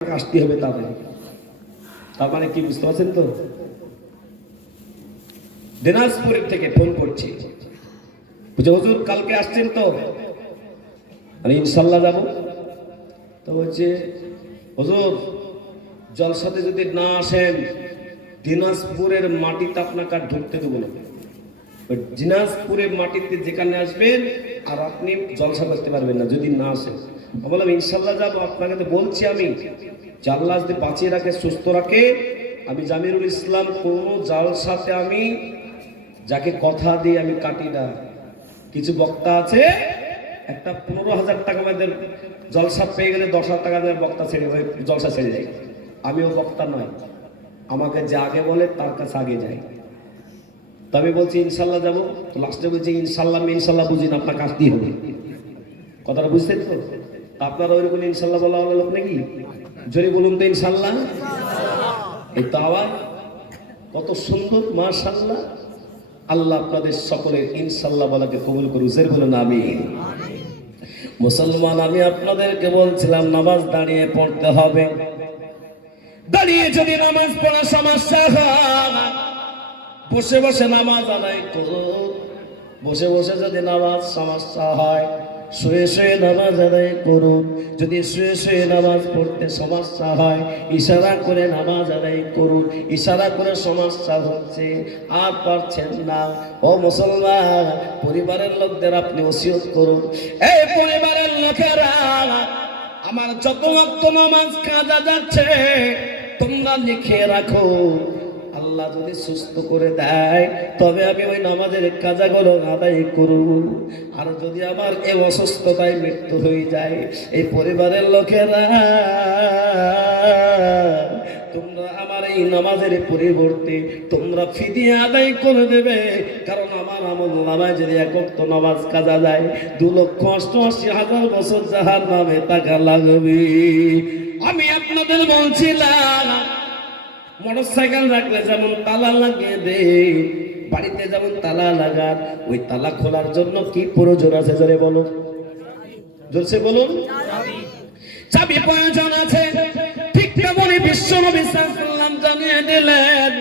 আসতে হবে তার মানে কি বুঝতে পারছেন তো? দিনাজপুরের থেকে ফোন করছি, বুঝে হুজুর কালকে আসছেন তো? আমি ইনশাল্লাহ যাব। তো বলছে হুজুর জলসাতে যদি না আসেন দিনাজপুরের মাটিতে আপনাকে আর ঢুকতে দেবো না। দিনাজপুরের মাটিতে যেখানে আসবেন আর আপনি জলসা করতে পারবেন না যদি না আসেন। বললাম ইনশাল্লাহ যাবো, আপনাকে তো বলছি আমি যে আল্লাহ যদি বাঁচিয়ে রাখে সুস্থ রাখে, আমি জামিরুল ইসলাম কোনো জলসাতে আমি যাকে কথা দিয়ে আমি কাটি না। কিছু বক্তা আছে একটা 15,000 টাকা আমাদের জলসা পেয়ে গেলে 10,000 টাকা দেওয়ার বক্তা ছেড়ে জলসা ছেড়ে যায়। আমিও বক্তা নয়, আমাকে যে আগে বলে তার কাছে আগে যাই। তো আমি বলছি ইনশাল্লাহ যাবো। তো লাস্টে বলছি ইনশাল্লাহ, আমি ইনশাল্লাহ বুঝি না, আপনার কাজ দিয়ে হবে। কথাটা বুঝতেন তো? আপনারা ওইরকম ইনশাল্লাহ বলা হলো লোক নাকি? জোরে বলুন তো ইনশাল্লাহ। এই তো আওয়াজ কত সুন্দর, মাশাআল্লাহ। আল্লাহ আপনাদের সকলের ইনশাল্লাহ বলাকে কবুল করুন। জোরে বলুন আমিন। মুসলমান, আমি আপনাদেরকে বলছিলাম নামাজ দাঁড়িয়ে পড়তে হবে। দাঁড়িয়ে যদি নামাজ পড়া সমস্যা হয়, বসে বসে নামাজ আদায় করো। বসে বসে যদি নামাজ সমস্যা হয়, শুয়ে শুয়ে নামাজ আদায় করো। যদি শুয়ে শুয়ে নামাজ পড়তে সমস্যা হয়, ইশারা করে নামাজ আদায় করুন। ইশারা করে সমস্যা হচ্ছে আর পারছেন না, ও মুসলমান, পরিবারের লোকদের আপনি ওসিয়ত করুন, এই পরিবারের লোকেরা আমার যত ওয়াক্ত নামাজ কাজা যাচ্ছে তোমরা লিখে রাখো। আল্লাহ যদি সুস্থ করে দেয় তবে আমি ওই নামাজের কাজাগুলো আদায় করব। আর যদি আমার এই অসুস্থতায় মৃত্যু হয়ে যায়, এই পরিবারের লোকেরা তোমরা আমার এই নামাজের পরিবর্তে তোমরা ফিদিয়া আদায় করে দেবে। কারণ আমার আমল নামায় যদি এক ওয়াক্ত নামাজ কাজা যায় 2,88,000 বছর জাহান্নামে থাকা লাগবে। আমি আপনাদের বলছিলাম মোটরসাইকেল রাখলে যেমন তালা লাগিয়ে দে, বাড়িতে যেমন তালা লাগান, ওই তালা খোলার জন্য কি প্রয়োজন আছে? জোরে বলুন, জোরসে বলুন। চাবি প্রয়োজন আছে। ঠিক তেমনই বিশ্ব নবী সাল্লাল্লাহু আলাইহি ওয়াসাল্লাম জানিয়ে দিলেন,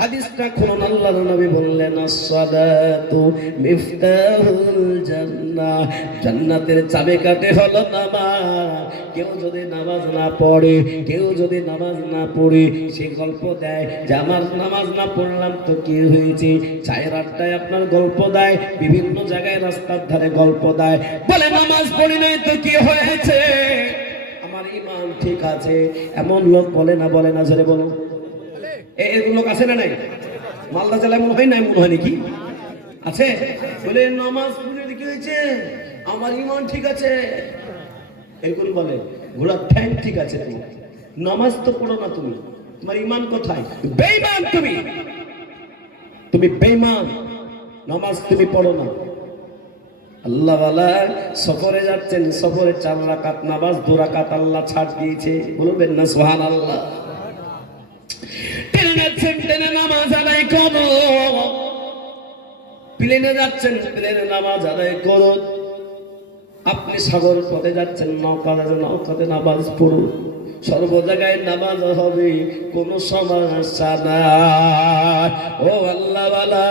হাদিসটা খুলুন। আল্লাহর নবী বললেন as-সালাতু মিফতাহুল জান্নাহ, জান্নাতের চাবিকাঠি হলো নামাজ। কেউ যদি নামাজ না পড়ে, কেউ যদি নামাজ না পড়ে সে গল্প দেয় যে আমার নামাজ না পড়লাম তো কি হয়েছে, চায়ের আড্ডায় আপনার গল্প দেয়, বিভিন্ন জায়গায় রাস্তার ধারে গল্প দেয়, বলে নামাজ পড়ি নাই তো কি হয়েছে, আমার ঈমান ঠিক আছে। এমন লোক বলে না জোরে বলো, এরকম লোক আছে না নাই? মালদা জেলায় মনে হয় না, মনে হয় নাকি আছে? বলে নামাজ পড়ে কি হয়েছে, আমার ঈমান ঠিক আছে। এরকম বলে ঘোড়ার ঠ্যাং ঠিক আছে, তুমি নামাজ তো পড়ো না, তুমি তোমার ঈমান কোথায়? বেঈমান তুমি বেঈমান, নামাজ তুমি পড়ো না। আল্লাহ ওয়ালা সফরে যাচ্ছেন, সফরে 4 রাকাত নামাজ 2 রাকাত আল্লাহ ছাড় দিয়েছে, বলবেন না সুবহানাল্লাহ। ট্রেনে নামাজ আদায় করো, প্লেনে যাচ্ছেন প্লেনে নামাজ আদায় করো। আপনি সাগর পথে যাচ্ছেন, নৌকাতে নামাজ পড়ুন। সর্ব জায়গায় নামাজ হবে, কোনো সমস্যা নাই। ও আল্লাহ ওয়ালা,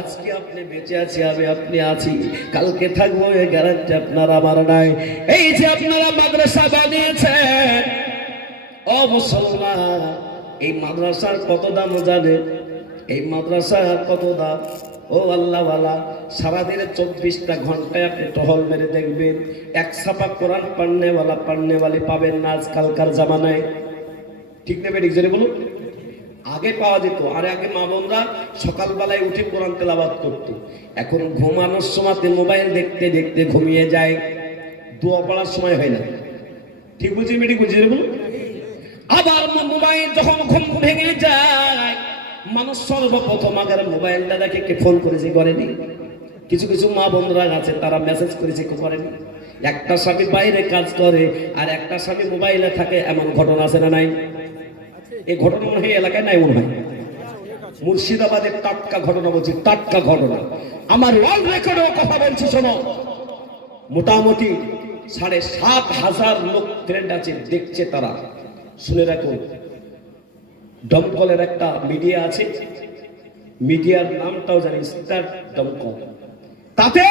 আজকে আপনি বেঁচে আছি, আপনি আছি, কালকে থাকবো এই গ্যারান্টি আপনার আমার নাই। এই যে আপনারা মাদ্রাসা বানিয়েছেন, ও মুসলমান, এই মাদ্রাসার কত দাম জানেন? এই মাদ্রাসা কত দাম? ও আল্লাহ ওয়ালা, সারাদিনে 24টা ঘন্টায় আপনি টহল মেরে দেখবেন, এক ছাপা কোরআন পড়নেওয়ালি পাবেন না আজকালকার জামানায়। ঠিক নেবে ঠিক জেনে বলুন। আগে পাওয়া যেত, আর আগে মা বোনরা সকালবেলায় উঠে কোরআন তেলাওয়াত করত। এখন ঘুমানোর সময়তে মোবাইল দেখতে দেখতে ঘুমিয়ে যায়, দোয়া পড়ার সময় হয় না। ঠিক বুঝি মেয়েটি বুঝি বলুন। আবার মোবাইল যখন ঘুম ভেঙে যায়, মানুষ সর্বপ্রথম আগের মোবাইলটা দেখে কে ফোন করেছে করেনি। কিছু কিছু মা বন্ধুরা আছে তারা মেসেজ করেছে কেউ করেনি। একটা স্বামী বাইরে কাজ করে আর একটা স্বামী মোবাইলে থাকে, এমন ঘটনা আছে না নাই? এই ঘটনা মনে হয় এলাকায় নাই, মনে হয় মুর্শিদাবাদের টাটকা ঘটনা বলছি, টাটকা ঘটনা। আমার ওয়ার্ল্ড রেকর্ডেও কথা বলছি, শোনো। মোটামুটি 7,500 লোক ট্রেন্ড আছে, দেখছে তারা শুনে রাখুন, দমকলের একটা মিডিয়া আছে, মিডিয়ার নামটাও জানি, স্টার দমকল। তাতে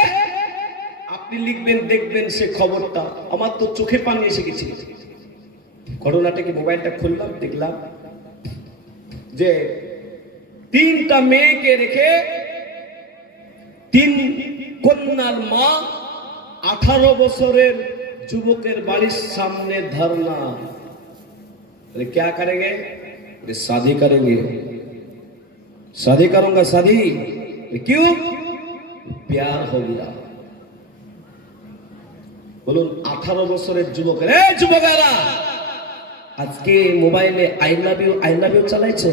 আপনি লিখবেন, দেখবেন সে খবরটা, আমার তো চোখে পানি এসে গেছে। ঘটনাটাকে মোবাইলটা খুললাম, দেখলাম যে 3টা মেয়েকে রেখে 3 কন্যার মা 18 বছরের যুবকের বাড়ির সামনে ধর্না। क्या करेंगे? शादी करेंगे। शादी करूंगा, शादी क्यों? प्यार हो गया। বলুন, 18 বছরের যুবকের, এই যুবকেরা আজকে মোবাইলে আই লাভ ইউ চালাইছে,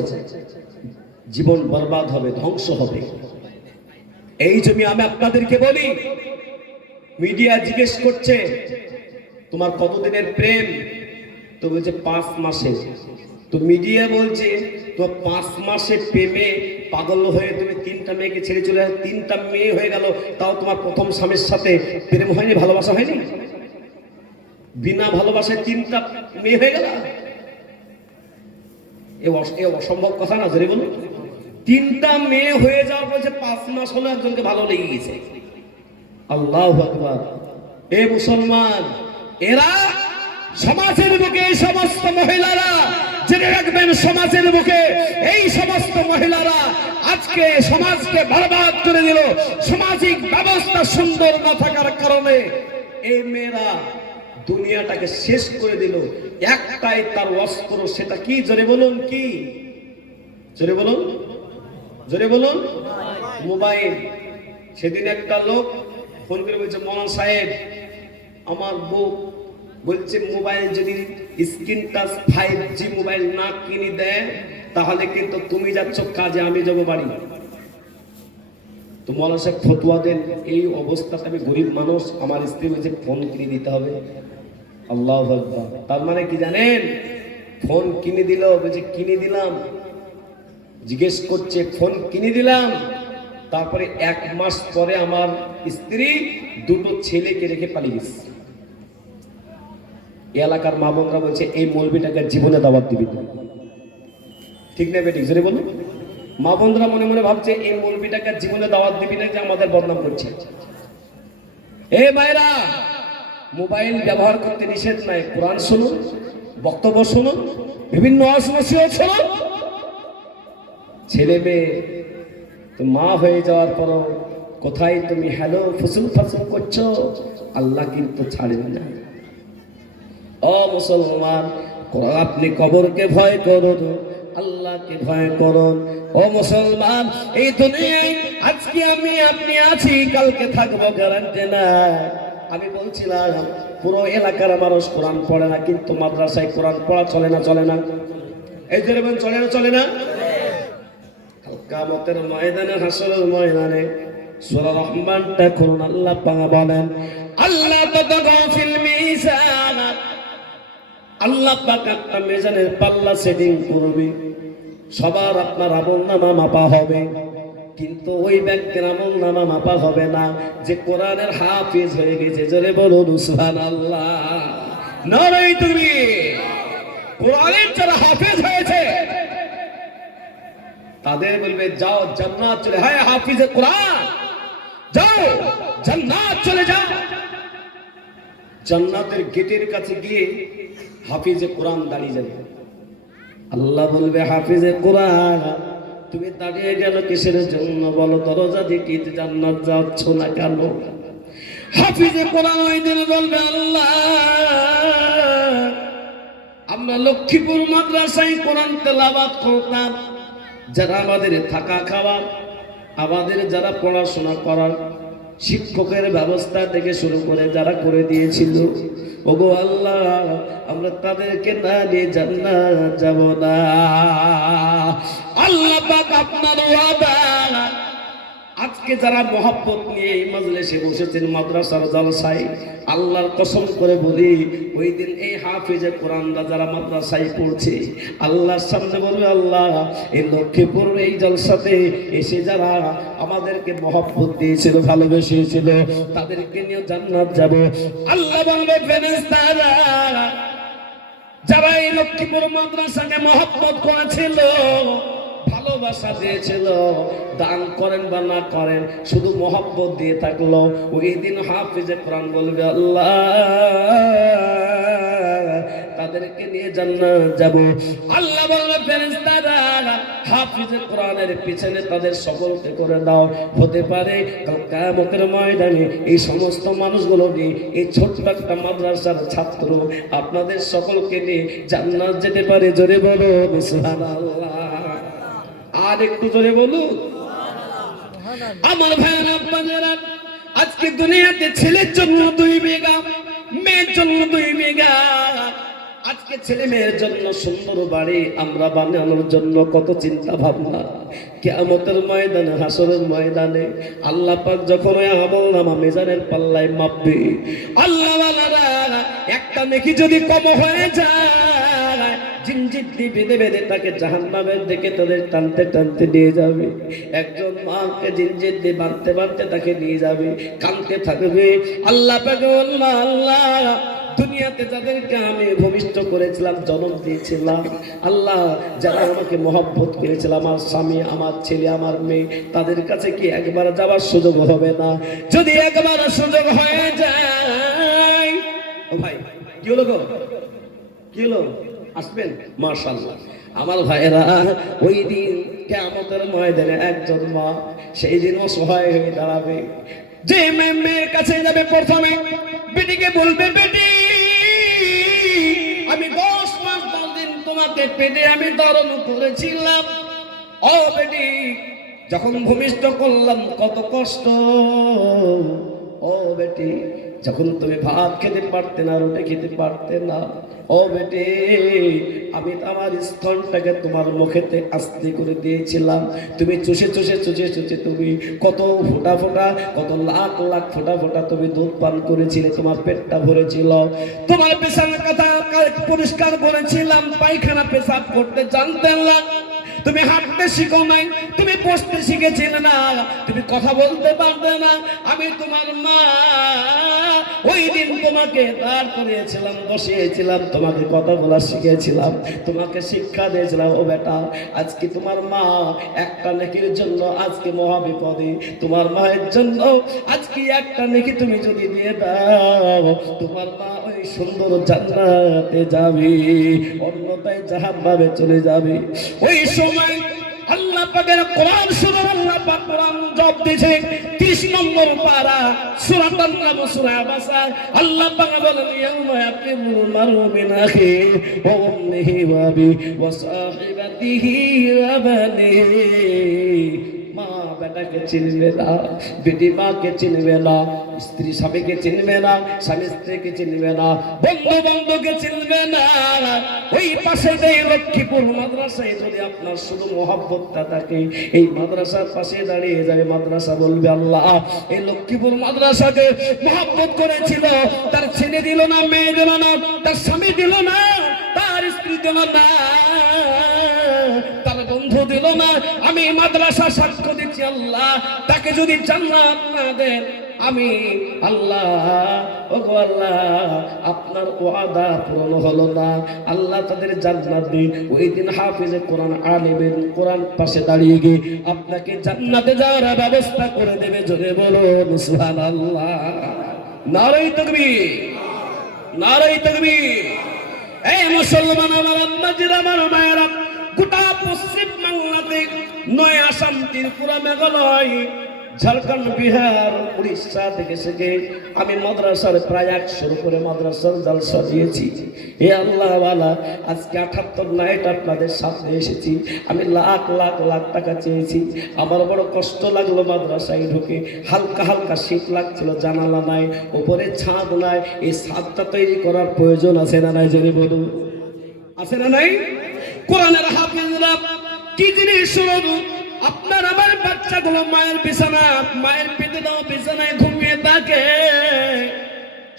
জীবন বরবাদ হবে, ধ্বংস হবে। এই জন্য আমি আপনাদেরকে বলি, মিডিয়া জিজ্ঞেস করছে তোমার কতদিনের প্রেম, তো বলছে 5 মাসে। তো মিডিয়া বলছে তো 5 মাসে প্রেমে পাগল হয়ে তুমি 3টা মেয়েকে ছেড়ে চলে আসো, 3টা মেয়ে হয়ে গেল, তাও তোমার প্রথম স্বামীর সাথে প্রেম হয়নি, ভালোবাসা হয়নি? বিনা ভালোবাসায় 3টা মেয়ে হয়ে গেল, এ অসম্ভব কথা না, ধরে বলুন। 3টা মেয়ে হয়ে যাওয়ার পর 5 মাস হলো একজনকে ভালো লেগে গেছে। আল্লাহু আকবার। এ মুসলমান, এরা সমাজের বুকে এই সমস্ত মহিলারা, জেনে রাখবেন, সমাজের বুকে এই সমস্ত মহিলারা আজকে সমাজকে বরবাদ করে দিল। সামাজিক ব্যবস্থা সুন্দর না থাকার কারণে এই মেয়েরা দুনিয়াটাকে শেষ করে দিল। একটাই তার অস্ত্র, সেটা কি? জোরে বলুন, কি? জোরে বলুন, জোরে বলুন। মোবাইল। সেদিন একটা লোক ফোন করে বলছে, মৌলানা সাহেব আমার বউ বলছে মোবাইল যদি স্ক্রিন টাচ 5G মোবাইল না কিনে দেয় তাহলে কিন্তু তুমি যাচ্ছ কাজে, আমি যাবো বাড়ি। তো মৌলানা সাহেব ফতোয়া দেন, এই অবস্থাতে আমি গরিব মানুষ, আমার স্ত্রী বলছে ফোন কিনে দিতে হবে। আল্লাহু আকবার। তার মানে কি জানেন? ফোন কিনে দিল, বলছে কিনে দিলাম, জিজ্ঞেস করছে ফোন কিনে দিলাম, তারপরে 1 মাস পরে আমার স্ত্রী 2টো ছেলেকে রেখে পালিয়ে গেছে। এলাকার মা বোনরা বলছে এই মৌলবীটাকে জীবনে দাওয়াত দিবি না। ঠিক না বেঠিক? জোরে বলুন। মা বোনরা মনে মনে ভাবছে এই মৌলবীটাকে জীবনে দাওয়াত দিবি না, যে আমাদের বদনাম করছে। এ মায়েরা, মোবাইল ব্যবহার করতে নিষেধ নাই, কোরআন শুনুন, বক্তব্য শুনুন, বিভিন্ন নসিহত শুনুন। ছেলে মেয়ে তো মা হয়ে যাওয়ার পর কোথায় তুমি হ্যালো ফুসুল ফাসুল করছো, আল্লাহ কিন্তু ছাড়েন না। ও মুসলমান, আপনি কবরকে ভয় করুন, আল্লাহকে ভয় করুন। ও মুসলমান, এই দুনিয়ায় আজকে আপনি আছি, কালকে থাকবো গ্যারান্টি না। আমি বলছিলাম পুরো এলাকার মানুষ কোরআন পড়ে না, কিন্তু মাদ্রাসায় কোরআন পড়া চলে না, চলে না? এই যে চলে না, চলে না? কিয়ামতের ময়দানে, হাসরের ময়দানে সূরা রহমানটা করুন, আল্লাহ পাক বলেন আল্লাহ তাতাগা ফিল মিজান। আল্লাহ পাক একটা মিজানের পাল্লা সেটিং করবে, সবার আপনার আমলনামা মাপা হবে, কিন্তু ওই ব্যক্তির আমলনামা মাপা হবে না যে কোরআনের হাফেজ হয়ে গেছে। জোরে বলুন সুবহানাল্লাহ। নারে তাকবীর। কোরআনের যারা হাফেজ হয়েছে তাদের বলবে যাও জান্নাত চলে, হ্যাঁ হাফিজে কোরআন, যাও জান্নাত চলে যাও। জান্নাতের গেটের কাছে গিয়ে হাফিজে কোরআন দাঁড়িয়ে যাবে। আল্লাহ বলবে হাফিজে কোরআন তুমি দাঁড়িয়ে গেল কিসের জন্য বলো, দরজা দিকে জান্নাত যাচ্ছ না কেন? হাফিজে কোরআন ওই দিন বলবে আল্লাহ আমরা লক্ষ্মীপুর মাদ্রাসায় কোরআন তেলাওয়াত করতাম, যারা আমাদের থাকা খাওয়া, আমাদের যারা পড়াশোনা করার শিক্ষকের ব্যবস্থা থেকে শুরু করে যারা করে দিয়েছিল, ওগো আল্লাহ আমরা তাদেরকে না নিয়ে জান্নাত যাব না। আল্লাহ পাক আপনার ওয়াদা, আজকে যারা মহব্বত নিয়ে এই মাজলিসে বসেছেন মাদ্রাসার জলসায়, আল্লাহর কসম করে বলি ওই দিন এই হাফেজে কোরআনরা যারা মাদ্রাসায় পড়ছে আল্লাহর সামনে বলবে আল্লাহ এই লক্ষ্মীপুর এই জলসাতে এসে যারা আমাদেরকে মহব্বত দিয়েছিল, ভালোবেসেছিল, তাদেরকে নিয়ে জান্নাত যাব। আল্লাহ বলবে ফেরেশতারা যারা এই লক্ষ্মীপুর মাদ্রাসাকে মহব্বত করেছিল, ভালোবাসা দিয়েছিল, দান করেন বা না করেন, শুধু মহব্বত দিয়ে থাকলো, ওই দিন হাফিজে কোরআন বলবে আল্লাহ তাদেরকে নিয়ে জান্নাত যাব। আল্লাহ বলবে ফেরেশতারা হাফিজে কোরআনের পিছনে তাদের সকলকে করে দাও। হতে পারে কাল কিয়ামতের ময়দানে এই সমস্ত মানুষগুলো নিয়ে, এই ছোট্ট একটা মাদ্রাসার ছাত্র আপনাদের সকলকে নিয়ে জান্নাত যেতে পারে। জোরে বলো সুবহানাল্লাহ। আর একটু জোরে বলুন আমার ভাইরা আপনারা। আজকে দুনিয়াতে ছেলের জন্য 2 বিঘা, মেয়ের জন্য 2 বিঘা। আজকে ছেলে মেয়ের জন্য সুন্দর বাড়ি আমরা বানানোর জন্য কত চিন্তা ভাবনা। কিয়ামতের ময়দানে, হাসরের ময়দানে আল্লাহ পাক যখন ওই আমলনামা মিজানের পাল্লায় মাপবে, আল্লাহ ওয়ালারা একটা নেকি যদি কম হয়ে যায়, জিনজির দিয়ে বেঁধে বেঁধে তাকে জাহান্নামের দিকে তাদের টানতে টানতে নিয়ে যাবে। একজন মাকে জিনজির দিয়ে বাঁধতে বাঁধতে তাকে নিয়ে যাবে, কাঁদতে থাকবে। আল্লাহ পাক বললেন আল্লাহ দুনিয়াতে যাদেরকে আমি ভূমিষ্ঠ করেছিলাম, জন্ম দিয়েছিলাম, আল্লাহ যারা আমাকে মহব্বত করেছিল, আমার স্বামী, আমার ছেলে, আমার মেয়ে, তাদের কাছে কি একবার যাওয়ার সুযোগ হবে না? যদি একবার সুযোগ হয়ে যায়, ও ভাই কি হলো গো, কি হলো, আসবেন? মাশাআল্লাহ আমার ভাইরা, ওই দিন কিয়ামতের ময়দানে একজন মা সেই দিন অসহায় হয়ে দাঁড়াবে। যে মেয়ের কাছে যাবে প্রথমে, বেটিকে বলবে বেটি আমি 10 মাস 10 দিন তোমাকে পেটে আমি ধারণ করেছিলাম। ও বেটি যখন ভূমিষ্ঠ করলাম কত কষ্ট। ও বেটি যখন তুমি ভাত খেতে পারতে না, রুটি খেতে পারতে না, ও বেটি আমি আমার স্তনটাকে তোমার মুখেতে আস্তে করে দিয়েছিলাম। তুমি চুষে চুষে চুষে চুষে তুমি কত ফোঁটা ফোঁটা, কত লাখ লাখ ফোঁটা ফোঁটা তুমি দুধ পান করেছিলে, তোমার পেটটা ভরেছিল। তোমার পেশাবের কথা পরিষ্কার করেছিলাম, পায়খানা পেশাব করতে জানতে না, তুমি হাঁটতে শিখো নাই, তুমি বসতে শিখেছিলে না, তুমি কথা বলতে পারবে না। আমি তোমার মা, ওই দিন তোমাকে দাঁড় করিয়েছিলাম, বসিয়েছিলাম, তোমাকে কথা বলা শিখেছিলাম, তোমাকে শিক্ষা দিয়েছিলাম। ও বেটা আজকে তোমার মা একটা নেকির জন্য আজকে মহাবিপদে, তোমার মায়ের জন্য আজকে একটা নেকি তুমি যদি দিয়ে দাও, তোমার মা ওই সুন্দর জান্নাতে যাবে, অন্যথায় জাহান্নামে চলে যাবে। ওই সময় আল্লাহ পাকের কোরআন শুনে আল্লাহ পাক কোরআন জব দিয়েছে 30 নম্বর পারা, সূরাটার নাম সূরা আবাসা। আল্লাহ পাক বলেন ইয়াউমা ইয়াফিরুল মারউ মিন আখি ওয়া উম্মিহি ওয়া আবি ওয়া সাহিবাতিহি ওয়া বানিহি। মা বেটাকে চিনবে না, বেটি মাকে চিনবে না, স্ত্রী স্বামীকে চিনবে না, স্বামী স্ত্রীকে চিনবে না, বন্ধু বান্ধবকে চিনবে না। ওই পাশে যে লক্ষ্মীপুর মাদ্রাসায় যদি আপনার শুধু মহব্বতটা থাকে, এই মাদ্রাসার পাশে দাঁড়িয়ে যাবে, মাদ্রাসা বলবে আল্লাহ এই লক্ষ্মীপুর মাদ্রাসাকে মহব্বত করেছিল, তার ছেলে দিল না, মেয়ে দিল না, তার স্বামী দিল না, তার স্ত্রী দিল না, তার বন্ধু দিল না, আমি মাদ্রাসা সাক্ষ্য দিচ্ছি আল্লাহ তাকে যদি জান্নাত না দেন, আমি আল্লাহ ওগো আল্লাহ আপনার ওয়াদা পূরণ হলো না, আল্লাহ তাদের জান্নাত দিন। ওই দিন হাফিজে কোরআন আলিমের কোরআন পাশে দাঁড়িয়ে গিয়ে আপনাকে জান্নাতে যাওয়ার ব্যবস্থা করে দেবে। জোরে বলুন সুবহানাল্লাহ। নারায়ে তাকবীর, নারায়ে তাকবীর। এই মুসলমান আমার আম্মাজিরা, আমার মায়েরা, গোটা পশ্চিম বাংলাতে নয় আসাম, ত্রিপুরা, মেঘালয়, ঝাড়খণ্ড, বিহার, উড়িষ্যা থেকে থেকে আমি মাদ্রাসার প্রায় 100 করে মাদ্রাসার জলসা দিয়েছি। হে আল্লাহ ওয়ালা, আজকে 78 নাইট আপনাদের সামনে এসেছি। আমি লাখ লাখ লাখ টাকা চেয়েছি। আমার বড় কষ্ট লাগলো মাদ্রাসায় ঢুকে, হালকা হালকা শীত লাগছিল, জানালা নাই, উপরে ছাদ নাই। এই ছাদটা তৈরি করার প্রয়োজন আছে না নাই? জেনে বলুন আছে না নাই? কোরআনের হাফেজরা কি জিনিস শুনবো? আপনার আমার বাচ্চাগুলো মায়ের বিছানা, মায়ের পেটে দাও বিছানায় ঘুমিয়ে থাকে।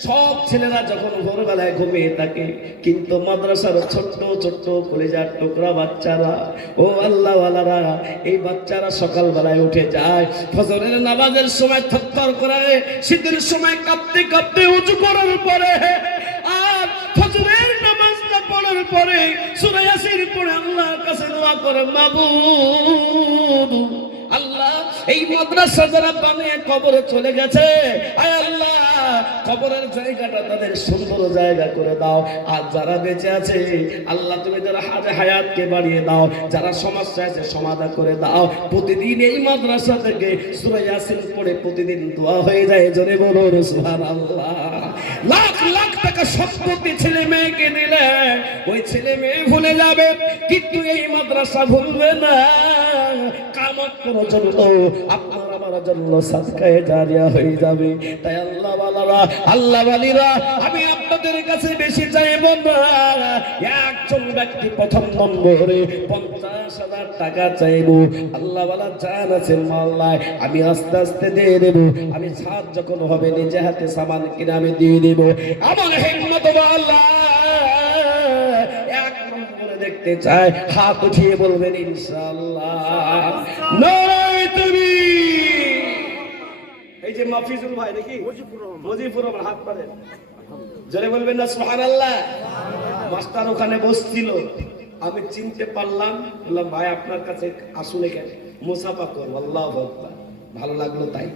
সব ছেলেরা যখন ভোরবেলায় ঘুমিয়ে থাকে, কিন্তু মাদ্রাসার ছোট্ট ছোট্ট কলিজার টুকরা বাচ্চারা, ও আল্লাহ ওয়ালারা, এই বাচ্চারা সকালবেলায় উঠে যায়, ফজরের নামাজের সময় থরথর করে, শীতের সময় কাঁপতে কাঁপতে উঁচু করার পরে, আর ফজরের নামাজটা পড়ার পরে সূরা ইয়াসিন পড়ে আল্লাহর কাছে দোয়া করে, মাবুদ আল্লাহ, এই মাদ্রাসা যারা বানিয়ে কবরে চলে গেছে, আয় আল্লাহ কবরের জায়গাটা তাদের সুন্দর জায়গা করে দাও। আর যারা বেঁচে আছে আল্লাহ তুমি যারা হায়াতকে বাড়িয়ে দাও, যারা সমস্যা আছে সমাধান করে দাও। প্রতিদিন এই মাদ্রাসা থেকে সূরা ইয়াসিন পড়ে প্রতিদিন দোয়া হয়ে যায়, জোরে বলো সুবহানাল্লাহ। লাখ লাখ টাকা সম্পত্তি ছেলে মেয়েকে দিলে ওই ছেলে মেয়ে ভুলে যাবে, কিন্তু এই মাদ্রাসা ভুলবে না। কিয়ামত পর্যন্ত আপনার আমার জন্য সাদকায়ে জারিয়া হয়ে যাবে। তাই আল্লাহ ওয়ালারা, আল্লাহ ওয়ালিরা, আমি আপনাদের কাছে বেশি চাইবো না। একজন ব্যক্তি প্রথম নম্বরে 50,000 টাকা চাইবো। আল্লাহ ওয়ালা জান আছেন মাওলায়, আমি আস্তে আস্তে দিয়ে দেব। আমি সাত যখন হবে নিজে হাতে সামান কিনে আমি দিয়ে দেব। আমার হিম্মত আল্লাহ এক নম্বরে দেখতে চায়, হাত উঠিয়ে বলবেন ইনশাআল্লাহ। নারায়ে তাকবীর। এই যে মাফিজুল ভাই নাকি মুজিবুর রহমান, হাত পারেন, জোরে বলবেন না সুবহানাল্লাহ। মাস্টার ওখানে বসছিল, আমি চিনতে পারলাম, বললাম ভাই আপনার কাছে আসলে কেন, মুসাফা করব। আল্লাহু আকবার, ভালো লাগলো তাই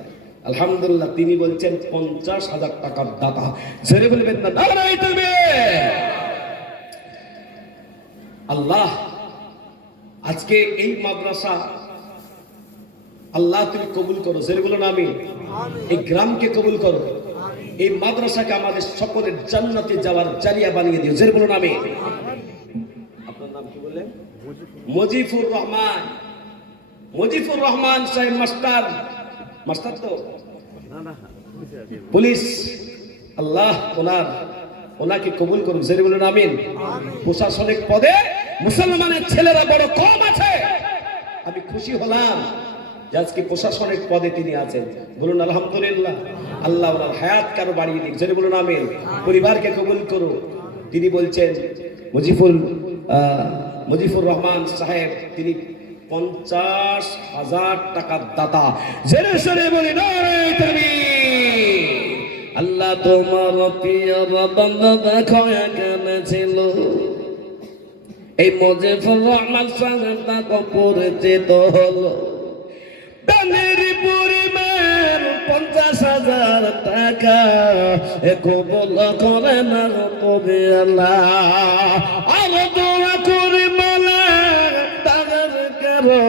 আলহামদুলিল্লাহ। তিনি বলছেন 50,000 টাকার দাতা, জোরে বলবেন না নারায়ে তাকবীর। আল্লাহ আজকে এই মাদ্রাসা আল্লাহ তুমি কবুল করো, জোরে বলো না আমিন। এই গ্রামকে কবুল করো, এই মাদ্রাসাকে আমাদের সকলের জান্নাতে যাওয়ার জারিয়া বানিয়ে দিও, জোরে বলো না আমিন। আপনার নাম কি বললেন? মুজিবুর রহমান। মুজিবুর রহমান সাহেব মাস্টার, মাস্টার তো পুলিশ। আল্লাহ ওনাকে কবুল করুন, জোরে বলো না আমিন। প্রশাসনিক পদে মুসলমানের ছেলেরা বড় কম আছে, আমি খুশি হলাম যে আজকে প্রশাসনিক পদে তিনি আছেন, বলুন আলহামদুলিল্লাহ। আল্লাহ ওনার হায়াত কারো বাড়িয়ে দিক, জোরে বলুন আমিন। পরিবারকে কবুল করো। তিনি বলছেন মুজিবুর রহমান সাহেব তিনি 50,000 টাকার দাতা, জোরে জোরে বলি নারায়ে তাকবীর। আল্লাহ তোমার প্রিয় বান্দা দেখো এখানে ছিল, এই মুজিবুর রহমান সাহেব তাকে পরিচিত হলো, দানের পরিমাণ 50,000 টাকা কবুল করে না কবি আল্লাহ। আর দোয়া করে মালা তাদের করো,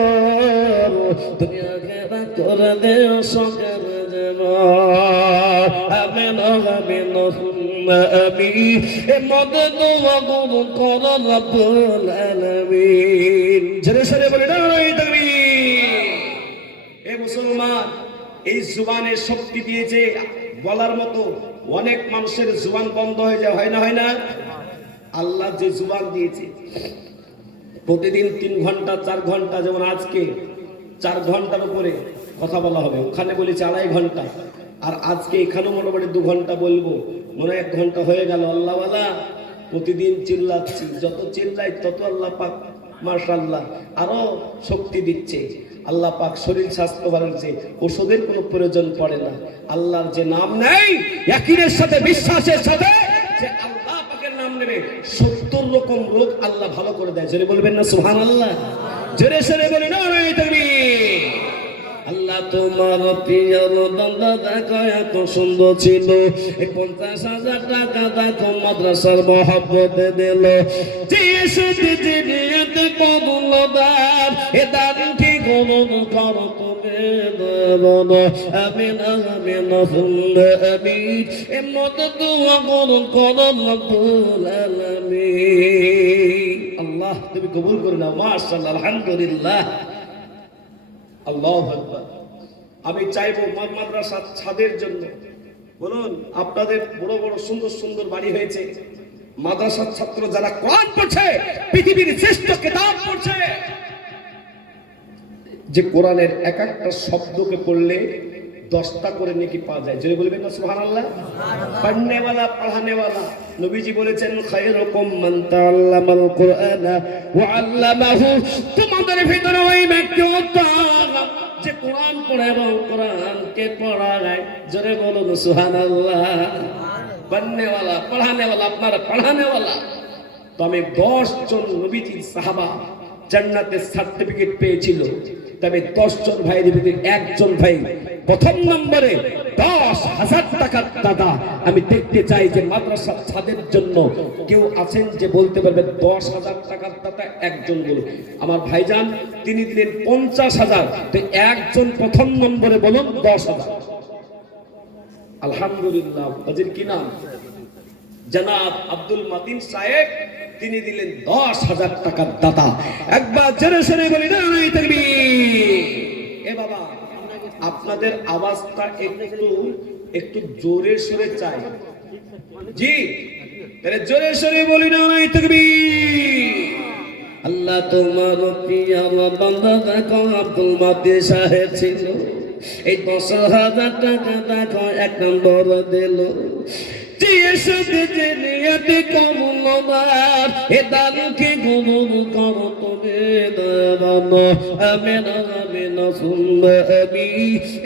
দুনিয়া ঘেরা করে দেও সকের জীবন। আমিন আমিন আমিন। এ মদদ দোয়া করো রব্বুল আলামিন, জোরে জোরে বলে নারায়ে তাকবীর। এ মুসলমান, এই জুবানের শক্তি দিয়েছে বলার মতো, অনেক মানুষের জুবান বন্ধ হয়ে যায়, হয় না হয় না? আল্লাহ যে জুবান দিয়েছে প্রতিদিন 3 ঘন্টা 4 ঘন্টা, যেমন আজকে 4 ঘন্টার উপরে কথা বলা হবে, ওখানে বলেছে 2.5 ঘন্টা, আর আজকে এখানেও মোটামুটি 2 ঘন্টা বলবো, মনে 1 ঘন্টা হয়ে গেল। আল্লাহওয়ালা প্রতিদিন চিল্লাচ্ছি, যত চিল্লাই তত আল্লাহ পাক মাশাআল্লাহ আরো শক্তি দিচ্ছে। আল্লাহ পাক শরীর স্বাস্থ্য বাড়াচ্ছে, ওষুধের কোনো প্রয়োজন পড়ে না। আল্লাহর যে নাম নেই, ইয়াকিনের সাথে বিশ্বাসের সাথে যে আল্লাহ পাকের নাম নেবে, 70 রকম রোগ আল্লাহ ভালো করে দেয়, জোরে বলবেন না সুবহানাল্লাহ। জোরে জোরে বলেন নারায়ে তাকবীর। আল্লাহ তোমার প্রিয় বান্দা দেখো এত সুন্দর ছিল, এই 50,000 টাকা দেখো মাদ্রাসার মহব্বতে দিল, যে এসে দিতে কবুল দান, এ দান কি কবুল করো তুমি দেবন। আমিন আমিন আমিন। এ মদদ দোয়া করো রব্বুল আলামিন। আল্লাহ তুমি কবুল করে নাও, মাশাআল্লাহ আলহামদুলিল্লাহ। আল্লাহু আকবার। আমি চাইবো মাদ্রাসার ছাদের জন্য, বলুন আপনাদের বড় বড় সুন্দর সুন্দর বাড়ি হয়েছে, মাদ্রাসার ছাত্র যারা কোরআন পড়ছে, পৃথিবীর শ্রেষ্ঠ কিতাব পড়ছে, যে কোরআনের এক একটা শব্দকে পড়লে 10টা করে নেকি পাওয়া যায়, যদি বলবেন না সুবহানাল্লাহ। পড়নে वाला পড়ানে वाला, নবীজি বলেছেন খায়রুকুম মান তাআল্লামাল কুরআনা ওয়া আল্লামাহু। তোমাদের ভিতরে ওই ব্যক্তি উত্তম যে কোরআন পড়ে এবং কোরআনকে পড়ায়, জোরে বলুন সুবহানাল্লাহ। পড়নে वाला পড়ানে वाला, আপনারা পড়ানে वाला, তো আমি 10 জন নবীজির সাহাবা জান্নাতের সার্টিফিকেট পেয়েছিল, তবে 10 জন ভাইয়ের ভিতরে একজন ভাই প্রথম নম্বরে 10,000 টাকার দাদা। আমি দেখতে চাই যে মাদ্রাসার ছাদের জন্য কেউ আছেন যে বলতে পারবে 10,000 টাকার দাদা, একজন বলুন। আমার ভাইজান তিনি দিলেন 50,000, তো একজন প্রথম নম্বরে বলুন 10,000। আলহামদুলিল্লাহ। হাজির কি নাম? জনাব আব্দুল মাতিন সাহেব, তিনি দিলেন 10,000 টাকার দাতা। একবার জোরে সরে বলি না তাকবীর। এ বাবা, আপনাদের আওয়াজটা একটু জোরে সরে চাই। জি, তাহলে জোরে সরে বলি না তাকবীর। আল্লাহ তোমার প্রিয় বান্দা দেখো আব্দুল মাতিন সাহেব ছিল, এই 10,000 টাকা দেখো এক নম্বর দিল। দানকে গুণ করো তবে আমেনা আমেনা সুন্দরী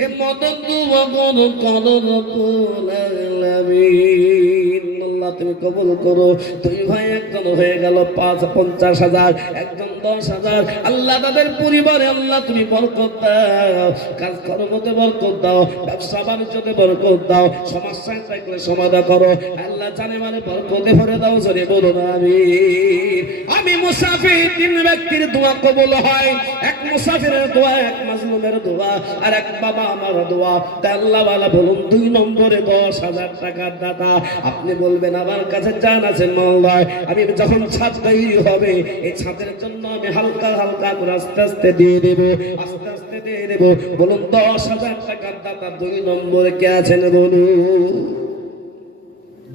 এ মদন দুয়া গুণ করো রব্বুল আলামিন। আল্লাহ তুমি কবুল করো। দুই ভাই একজন হয়ে গেল 50,000, একজন 10,000। আল্লাহ তাদের পরিবারে আল্লাহ তুমি বরকত দাও, কাজ কর্মতে বরকত দাও, ব্যবসা বাণিজ্যতে বরকত দাও, সমস্যায় থাকলে সমাধান করো। আল্লাহ জানে মানে বরকতে ভরে দাও। জোরে বলুন আমিন। আমি মুসাফির, 3 ব্যক্তির দোয়া কবুল হয়। এক মুসাফিরের দোয়া, এক মাজলুমের দোয়া, আর এক বাবা আমার দোয়া। তাই আল্লাহ ওয়ালা বলুন 2 নম্বরে 10,000 টাকার দাতা। আপনি বলবেন আমার কাছে জান আছে মওলায়, আমি যখন ছাদ তৈরি হবে এই ছাদের জন্য আমি হালকা হালকা করে আস্তে আস্তে দিয়ে দেব, আস্তে আস্তে দিয়ে দেব। বলুন 10,000 টাকার দাতা 2 নম্বরে কে আছেন বলুন?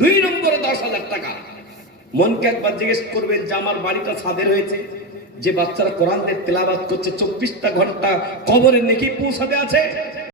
2 নম্বরে 10,000 টাকা। মনকে একবার জিজ্ঞেস করবেন যে আমার বাড়িটা ছাদের হয়েছে, যে বাচ্চারা কোরআন তেলাওয়াত করছে 24টা ঘন্টা কবরে নেকি পৌঁছাতে আছে।